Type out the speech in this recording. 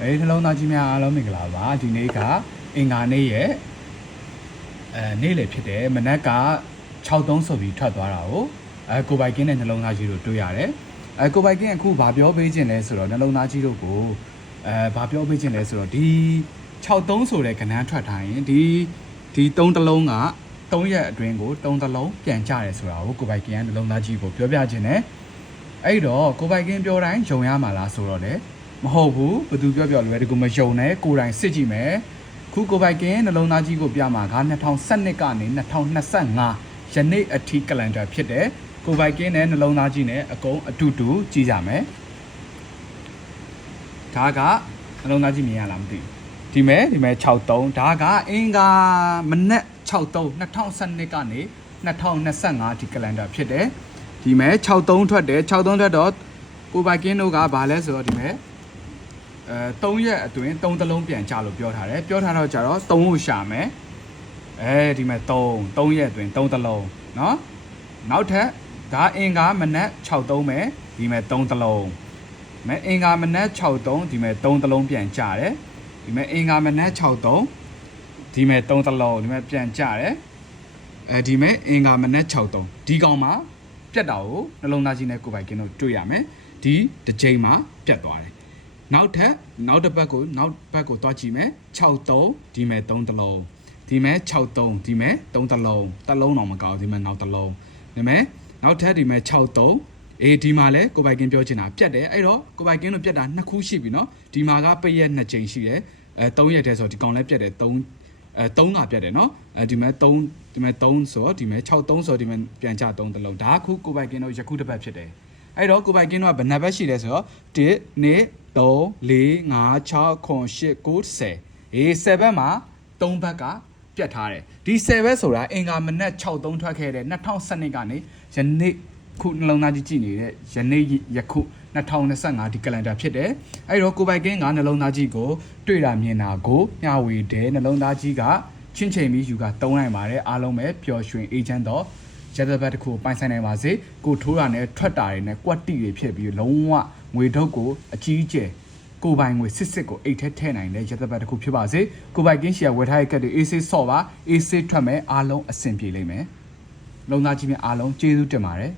နှလုံးသားကြီးများအားလုံးမင်္ဂလာပါဒီနေ့ကအင်္ဂါနေ့ရဲ့နေ့လည်ဖြစ်တယ်မနက်က6:3ဆိုပြီးထွက်သွားတာကိုကိုပိုင်ကင်းနဲ့နှလုံးသားကြီးတို့တွေ့ရတယ်ကိုပိုင်ကင်းအခုဘာပြောပေးခြင်းလဲဆိုတော့နှလုံးသားကြီးတို့ကိုဘာပြောပေးခြင်းလဲဆိုတော့ဒီ6:3ဆိုတဲ့ကဏ္ဍထွက်ထားရင်ဒီ3တလုံးက3ရက်အတွင်းကို3တလုံးပြန်ကြတယ်ဆိုတာကိုကိုပိုင်ကင်းကနှလုံးသားကြီးကိုပြောပြခြင်းနဲ့အဲ့တော့ကိုပိုင်ကင်းပြောတိုင်းယုံရမှာလားဆိုတော့လေမဟုတ်ဘူးဘသူပြောလွယ်တကူမယုံနဲ့ကိုယ်တိုင်စစ်ကြည့်မယ်ခုကိုပိုင်ကင်းနှလုံးသားကြီးကိုပြမှာက2012ကနေ2025ယနေ့အထိကလန်ဒါဖြစ်တယ်ကိုပိုင်ကင်းနဲ့နှလုံးသားကြီးနဲ့အကုန်အတူတူကြည့်ကြမယ်ဒါကနှလုံးသားကြီးမြင်ရလားမသိဘူးဒီမဲ့63ဒါကအင်္ဂါမနက်63 2012ကနေ2025ဒီကလန်ဒါဖြစ်တယ်ဒီမဲ့63ထွက်တယ်63ထွက်တော့ကိုပိုင်ကင်းတို့ကဘာလဲဆိုတော့ဒီမဲ့3ရက်အတွင်း3တလုံးပြန်ကြလို့ပြောထားတယ်ပြောထားတော့ကြတော့3ကိုရှာမယ်ဒီမဲ့3ရက်အတွင်း3တလုံးเนาะနောက်ထပ်ဒါအင်္ဂါမနက်63ပဲဒီမဲ့3တလုံးမဲ့အင်္ဂါမနက်63ဒီမဲ့3တလုံးပြန်ကြတယ်ဒီမဲ့အင်္ဂါမနက်63ဒီမဲ့3တလုံးဒီမဲ့ပြန်ကြတယ်ဒီမဲ့အင်္ဂါမနက်63ဒီကောင်မှာပြတ်တာကိုနှလုံးသားကြီးနဲ့ကိုပိုင်ကင်းတို့တွေ့ရမယ်ဒီတစ်ချိန်မှာပြတ်သွားတယ်နောက်တစ်ဘက်ကိုသွားကြည့်မယ်63ဒီမဲ့3တလုံးဒီမဲ့63ဒီမဲ့3တလုံးတော့မကောက်ဒီမဲ့နောက်တလုံးဒီမဲ့နောက်ထပ်ဒီမဲ့63ဒီမှာလဲကိုပိုင်ကင်းပြောချင်တာပြတ်တယ်အဲ့တော့ကိုပိုင်ကင်းတို့ပြတ်တာ2ခုရှိပြီเนาะဒီမှာကပိတ်ရက်2ချိန်ရှိတယ်3ရက်တည်းဆိုဒီကောင်လဲပြတ်တယ်3ကပြတ်တယ်เนาะဒီမဲ့3ဆိုဒီမဲ့63ဆိုဒီမဲ့ပြန်ချ3တလုံးဒါခုကိုပိုင်ကင်းတို့ယခုတစ်ပတ်ဖြစ်တယ်အဲ့တော့ကိုပိုင်ကင်းတို့ကဘယ်နှဘက်ရှိလဲဆိုတော့1 2 3 4 5 6 9 8 9 107ဘက်မှာ3ဘက်ကပြတ်ထားတယ်ဒီ10ဘက်ဆိုတာအင်္ဂါမနက်63ထွက်ခဲ့တဲ့2012ကနေယနေ့ခုနှလုံးသားကြီးကြည့်နေတဲ့ယနေ့ယခု2025ဒီကလန်ဒါဖြစ်တယ်အဲ့တော့ကိုပိုင်ကင်းကနှလုံးသားကြီးကိုတွေ့တာမြင်တာကိုမျှဝေတယ်နှလုံးသားကြီးကချင်းချိန်ပြီးယူကတုံးနိုင်ပါတယ်အားလုံးပဲပျော်ရွှင်အေးချမ်းတော့ရသဘတ်တစ်ခုပိုင်ဆိုင်နိုင်ပါစေကိုထိုးတာနဲ့ထွက်တာတွေနဲ့ကွက်တိတွေဖြစ်ပြီးလုံးဝငွေထုတ်ကိုအကြီးအကျယ်ကိုပိုင်ငွေစစ်ကိုအိတ်ထဲနိုင်တဲ့ရသဘတ်တစ်ခုဖြစ်ပါစေကိုပိုင်ကင်းရှီယာဝယ်ထားတဲ့ကတ်တွေအေးဆေးဆော့ပါအေးဆေးထွက်မယ်အားလုံးအဆင်ပြေလိမ့်မယ်လုံးသားကြီးများအားလုံးကျေးဇူးတင်ပါတယ်